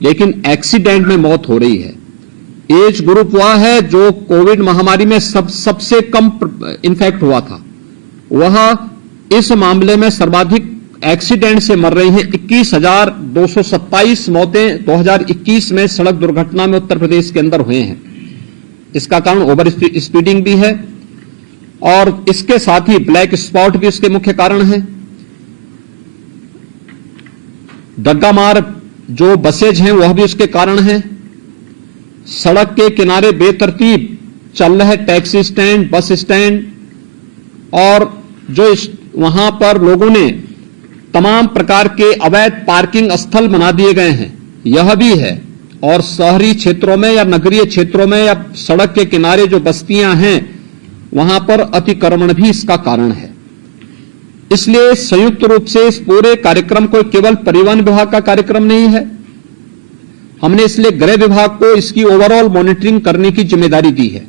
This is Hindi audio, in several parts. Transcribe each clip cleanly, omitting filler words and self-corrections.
लेकिन एक्सीडेंट में मौत हो रही है। एज ग्रुप वह है जो कोविड महामारी में सबसे कम इन्फेक्ट हुआ था, वह इस मामले में सर्वाधिक एक्सीडेंट से मर रही हैं। 21,227 मौतें 2021 में सड़क दुर्घटना में उत्तर प्रदेश के अंदर हुए हैं। इसका कारण ओवर स्पीडिंग भी है और इसके साथ ही ब्लैक स्पॉट भी इसके मुख्य कारण है। डग्गा मार जो बसेज हैं वह भी उसके कारण है। सड़क के किनारे बेतरतीब चल रहे टैक्सी स्टैंड, बस स्टैंड और जो वहां पर लोगों ने तमाम प्रकार के अवैध पार्किंग स्थल बना दिए गए हैं, यह भी है। और शहरी क्षेत्रों में या नगरीय क्षेत्रों में या सड़क के किनारे जो बस्तियां हैं वहां पर अतिक्रमण भी इसका कारण है। इसलिए संयुक्त रूप से इस पूरे कार्यक्रम को केवल परिवहन विभाग का कार्यक्रम नहीं है, हमने इसलिए गृह विभाग को इसकी ओवरऑल मॉनिटरिंग करने की जिम्मेदारी दी है।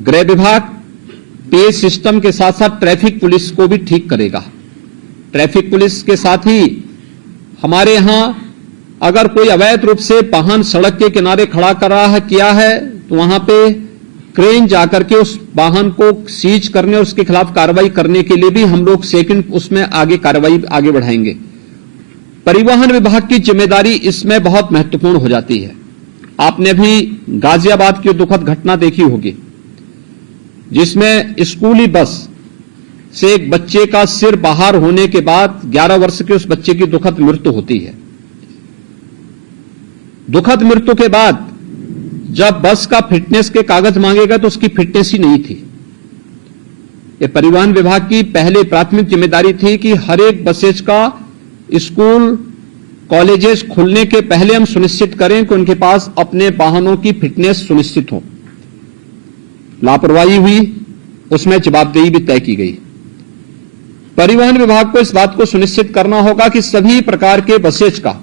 गृह विभाग पे सिस्टम के साथ साथ ट्रैफिक पुलिस को भी ठीक करेगा। ट्रैफिक पुलिस के साथ ही हमारे यहां अगर कोई अवैध रूप से वाहन सड़क के किनारे खड़ा कर रहा है किया है तो वहां पे क्रेन जाकर के उस वाहन को सीज करने और उसके खिलाफ कार्रवाई करने के लिए भी हम लोग सेकंड उसमें आगे कार्रवाई आगे बढ़ाएंगे। परिवहन विभाग की जिम्मेदारी इसमें बहुत महत्वपूर्ण हो जाती है। आपने भी गाजियाबाद की दुखद घटना देखी होगी जिसमें स्कूली बस से एक बच्चे का सिर बाहर होने के बाद 11 वर्ष के उस बच्चे की दुखद मृत्यु होती है। दुखद मृत्यु के बाद जब बस का फिटनेस के कागज मांगे गए तो उसकी फिटनेस ही नहीं थी। ये परिवहन विभाग की पहले प्राथमिक जिम्मेदारी थी कि हर एक बसेज का स्कूल कॉलेजेस खुलने के पहले हम सुनिश्चित करें कि उनके पास अपने वाहनों की फिटनेस सुनिश्चित हो। लापरवाही हुई, उसमें जवाबदेही भी तय की गई। परिवहन विभाग को इस बात को सुनिश्चित करना होगा कि सभी प्रकार के बसेज का,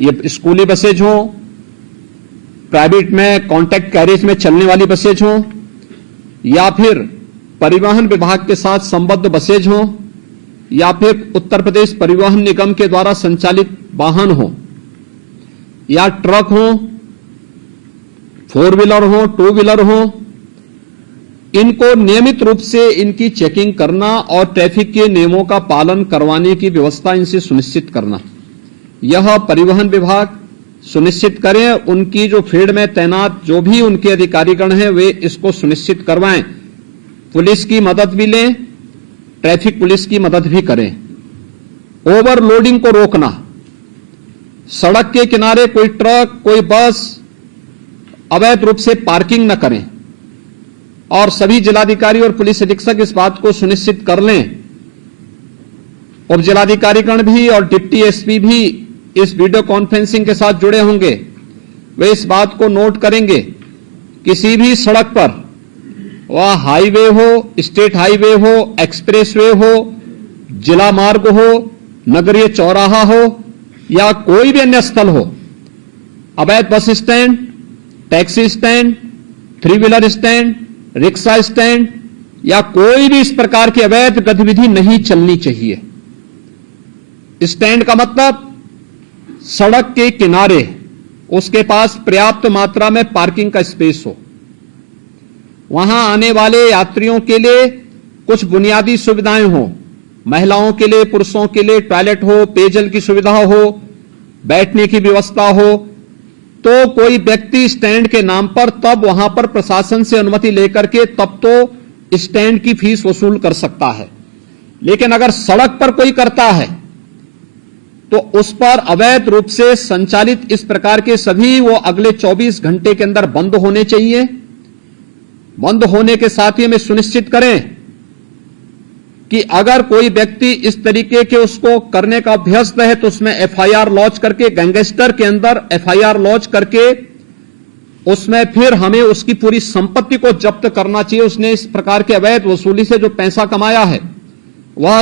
ये स्कूली बसेज हो, प्राइवेट में कॉन्ट्रैक्ट कैरेज में चलने वाली बसेज हो या फिर परिवहन विभाग के साथ संबद्ध बसेज हो या फिर उत्तर प्रदेश परिवहन निगम के द्वारा संचालित वाहन हो या ट्रक हो, 4 व्हीलर हो, 2 व्हीलर हो, इनको नियमित रूप से इनकी चेकिंग करना और ट्रैफिक के नियमों का पालन करवाने की व्यवस्था इनसे सुनिश्चित करना, यह परिवहन विभाग सुनिश्चित करें। उनकी जो फील्ड में तैनात जो भी उनके अधिकारीगण हैं वे इसको सुनिश्चित करवाएं। पुलिस की मदद भी लें, ट्रैफिक पुलिस की मदद भी करें। ओवरलोडिंग को रोकना, सड़क के किनारे कोई ट्रक कोई बस अवैध रूप से पार्किंग न करें और सभी जिलाधिकारी और पुलिस अधीक्षक इस बात को सुनिश्चित कर लें। उप जिलाधिकारीगण भी और डिप्टी एसपी भी इस वीडियो कॉन्फ्रेंसिंग के साथ जुड़े होंगे, वे इस बात को नोट करेंगे किसी भी सड़क पर, वह हाईवे हो, स्टेट हाईवे हो, एक्सप्रेसवे हो, जिला मार्ग हो, नगरीय चौराहा हो या कोई भी अन्य स्थल हो, अवैध bus stand, taxi stand, 3 wheeler stand, rickshaw stand या कोई भी इस प्रकार की अवैध गतिविधि नहीं चलनी चाहिए। स्टैंड का मतलब सड़क के किनारे उसके पास पर्याप्त मात्रा में पार्किंग का स्पेस हो, वहां आने वाले यात्रियों के लिए कुछ बुनियादी सुविधाएं हो, महिलाओं के लिए, पुरुषों के लिए टॉयलेट हो, पेयजल की सुविधा हो, बैठने की व्यवस्था हो, तो कोई व्यक्ति स्टैंड के नाम पर तब वहां पर प्रशासन से अनुमति लेकर के तब तो स्टैंड की फीस वसूल कर सकता है। लेकिन अगर सड़क पर कोई करता है तो उस पर अवैध रूप से संचालित इस प्रकार के सभी वो अगले 24 घंटे के अंदर बंद होने चाहिए। बंद होने के साथ ही हमें सुनिश्चित करें कि अगर कोई व्यक्ति इस तरीके के उसको करने का अभ्यस्त है तो उसमें एफआईआर लॉन्च करके, गैंगस्टर के अंदर एफआईआर लॉन्च करके उसमें फिर हमें उसकी पूरी संपत्ति को जब्त करना चाहिए। उसने इस प्रकार के अवैध वसूली से जो पैसा कमाया है वह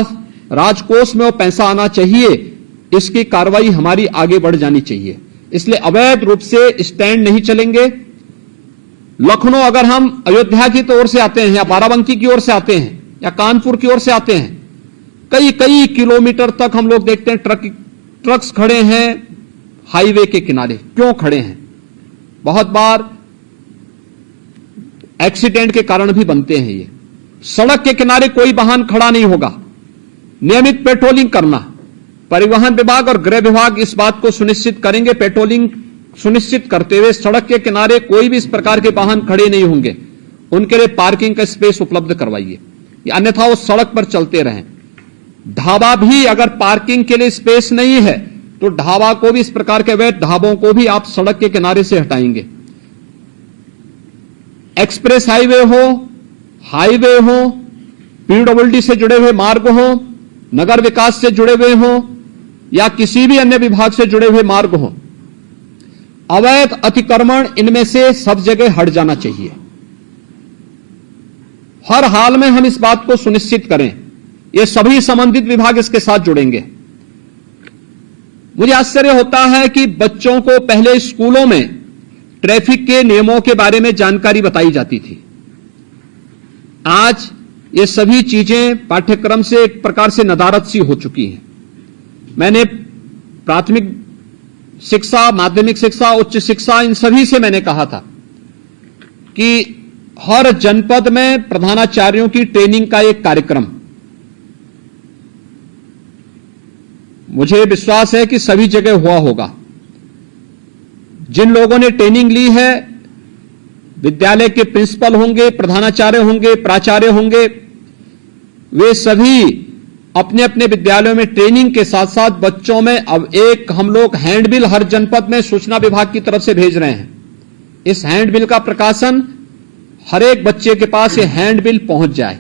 राजकोष में वो पैसा आना चाहिए, इसकी कार्रवाई हमारी आगे बढ़ जानी चाहिए। इसलिए अवैध रूप से स्टैंड नहीं चलेंगे। लखनऊ अगर हम अयोध्या की ओर से आते हैं या बाराबंकी की ओर से आते हैं या कानपुर की ओर से आते हैं, कई कई किलोमीटर तक हम लोग देखते हैं ट्रक्स खड़े हैं, हाईवे के किनारे क्यों खड़े हैं? बहुत बार एक्सीडेंट के कारण भी बनते हैं ये। सड़क के किनारे कोई वाहन खड़ा नहीं होगा। नियमित पेट्रोलिंग करना, परिवहन विभाग और गृह विभाग इस बात को सुनिश्चित करेंगे, पेट्रोलिंग सुनिश्चित करते हुए सड़क के किनारे कोई भी इस प्रकार के वाहन खड़े नहीं होंगे, उनके लिए पार्किंग का स्पेस उपलब्ध करवाइए, अन्यथा वो सड़क पर चलते रहें। ढाबा भी अगर पार्किंग के लिए स्पेस नहीं है तो ढाबा को भी, इस प्रकार के अवैध ढाबों को भी आप सड़क के किनारे से हटाएंगे। एक्सप्रेस हाईवे हो, पीडब्ल्यूडी से जुड़े हुए मार्ग हो, नगर विकास से जुड़े हुए हो या किसी भी अन्य विभाग से जुड़े हुए मार्ग हो, अवैध अतिक्रमण इनमें से सब जगह हट जाना चाहिए। हर हाल में हम इस बात को सुनिश्चित करें, ये सभी संबंधित विभाग इसके साथ जुड़ेंगे। मुझे आश्चर्य होता है कि बच्चों को पहले स्कूलों में ट्रैफिक के नियमों के बारे में जानकारी बताई जाती थी। आज ये सभी चीजें पाठ्यक्रम से एक प्रकार से नदारद सी हो चुकी हैं। मैंने प्राथमिक शिक्षा, माध्यमिक शिक्षा, उच्च शिक्षा, इन सभी से मैंने कहा था कि हर जनपद में प्रधानाचार्यों की ट्रेनिंग का एक कार्यक्रम, मुझे विश्वास है कि सभी जगह हुआ होगा। जिन लोगों ने ट्रेनिंग ली है, विद्यालय के प्रिंसिपल होंगे, प्रधानाचार्य होंगे, प्राचार्य होंगे, वे सभी अपने अपने विद्यालयों में ट्रेनिंग के साथ साथ बच्चों में अब एक हम लोग हैंडबिल हर जनपद में सूचना विभाग की तरफ से भेज रहे हैं। इस हैंडबिल का प्रकाशन हर एक बच्चे के पास ये हैंडबिल पहुंच जाए,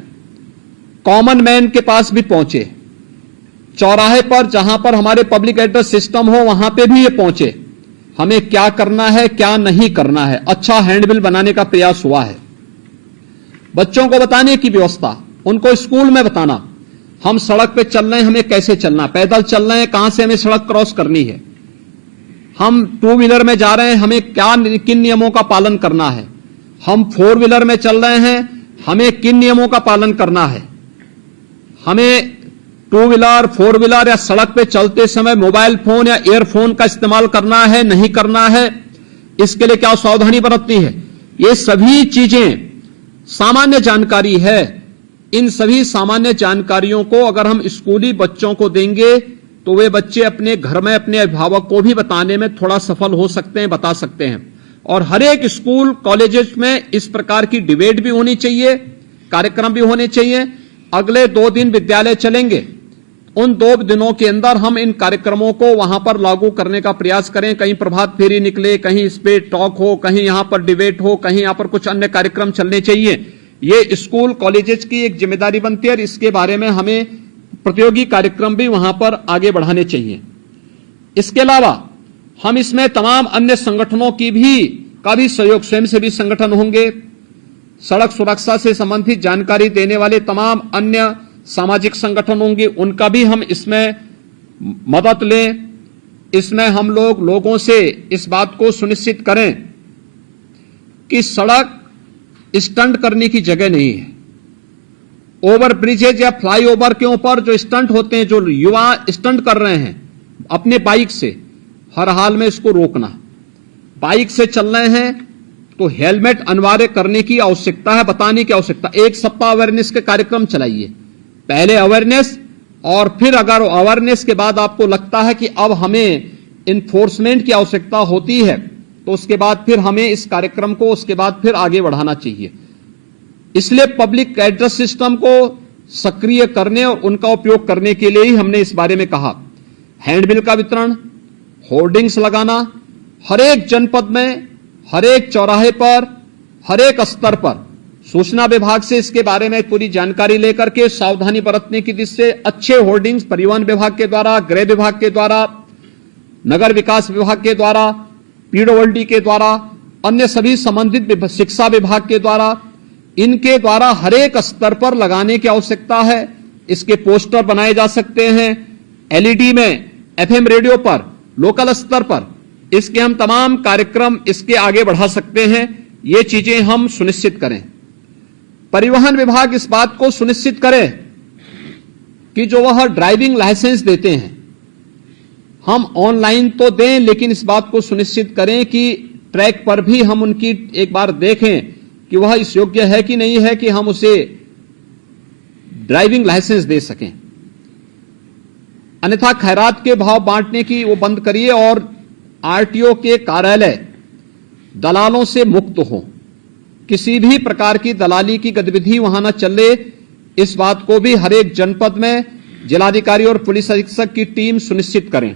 कॉमन मैन के पास भी पहुंचे, चौराहे पर जहां पर हमारे पब्लिक एड्रेस सिस्टम हो वहां पे भी ये पहुंचे, हमें क्या करना है क्या नहीं करना है। अच्छा हैंडबिल बनाने का प्रयास हुआ है। बच्चों को बताने की व्यवस्था, उनको स्कूल में बताना, हम सड़क पे चल रहे हैं, हमें कैसे चलना, पैदल चल रहे हैं, कहां से हमें सड़क क्रॉस करनी है, हम टू व्हीलर में जा रहे हैं, हमें किन नियमों का पालन करना है, हम फोर व्हीलर में चल रहे हैं, हमें किन नियमों का पालन करना है, हमें टू व्हीलर, फोर व्हीलर या सड़क पे चलते समय मोबाइल फोन या ईयरफोन का इस्तेमाल करना है नहीं करना है, इसके लिए क्या सावधानी बरतनी है। ये सभी चीजें सामान्य जानकारी है। इन सभी सामान्य जानकारियों को अगर हम स्कूली बच्चों को देंगे तो वे बच्चे अपने घर में अपने अभिभावक को भी बताने में थोड़ा सफल हो सकते हैं, बता सकते हैं। और हर एक स्कूल कॉलेजेस में इस प्रकार की डिबेट भी होनी चाहिए, कार्यक्रम भी होने चाहिए। अगले 2 दिन विद्यालय चलेंगे, उन 2 दिनों के अंदर हम इन कार्यक्रमों को वहां पर लागू करने का प्रयास करें। कहीं प्रभात फेरी निकले, कहीं इस पे टॉक हो, कहीं यहां पर डिबेट हो, कहीं यहां पर कुछ अन्य कार्यक्रम चलने चाहिए। ये स्कूल कॉलेजेस की एक जिम्मेदारी बनती है और इसके बारे में हमें प्रतियोगी कार्यक्रम भी वहां पर आगे बढ़ाने चाहिए। इसके अलावा हम इसमें तमाम अन्य संगठनों का भी सहयोग, स्वयंसेवी संगठन होंगे, सड़क सुरक्षा से संबंधित जानकारी देने वाले तमाम अन्य सामाजिक संगठन होंगे, उनका भी हम इसमें मदद लें। इसमें हम लोगों से इस बात को सुनिश्चित करें कि सड़क स्टंट करने की जगह नहीं है। ओवर ब्रिजेज या फ्लाईओवर के ऊपर जो स्टंट होते हैं, जो युवा स्टंट कर रहे हैं अपने बाइक से, हर हाल में इसको रोकना। बाइक से चल रहे हैं तो हेलमेट अनिवार्य करने की आवश्यकता है, बताने की आवश्यकता। 1 सप्ताह अवेयरनेस के कार्यक्रम चलाइए, पहले अवेयरनेस और फिर अगर अवेयरनेस के बाद आपको लगता है कि अब हमें इन्फोर्समेंट की आवश्यकता होती है तो उसके बाद फिर हमें इस कार्यक्रम को उसके बाद फिर आगे बढ़ाना चाहिए। इसलिए पब्लिक एड्रेस सिस्टम को सक्रिय करने और उनका उपयोग करने के लिए ही हमने इस बारे में कहा। हैंडबिल का वितरण, होर्डिंग्स लगाना, हर एक जनपद में, हर एक चौराहे पर, हर एक स्तर पर सूचना विभाग से इसके बारे में पूरी जानकारी लेकर के सावधानी बरतने की दिशा से अच्छे होर्डिंग्स परिवहन विभाग के द्वारा, गृह विभाग के द्वारा, नगर विकास विभाग के द्वारा, पीडब्ल्यूडी के द्वारा, अन्य सभी संबंधित शिक्षा विभाग के द्वारा, इनके द्वारा हर एक स्तर पर लगाने की आवश्यकता है। इसके पोस्टर बनाए जा सकते हैं, एलईडी में, एफएम रेडियो पर, लोकल स्तर पर, इसके हम तमाम कार्यक्रम इसके आगे बढ़ा सकते हैं। ये चीजें हम सुनिश्चित करें। परिवहन विभाग इस बात को सुनिश्चित करे कि जो वह ड्राइविंग लाइसेंस देते हैं, हम ऑनलाइन तो दें, लेकिन इस बात को सुनिश्चित करें कि ट्रैक पर भी हम उनकी एक बार देखें कि वह इस योग्य है कि नहीं है कि हम उसे ड्राइविंग लाइसेंस दे सकें। अन्यथा खैरात के भाव बांटने की वो बंद करिए और आरटीओ के कार्यालय दलालों से मुक्त हो। किसी भी प्रकार की दलाली की गतिविधि वहां न चले, इस बात को भी हर एक जनपद में जिलाधिकारी और पुलिस अधीक्षक की टीम सुनिश्चित करें।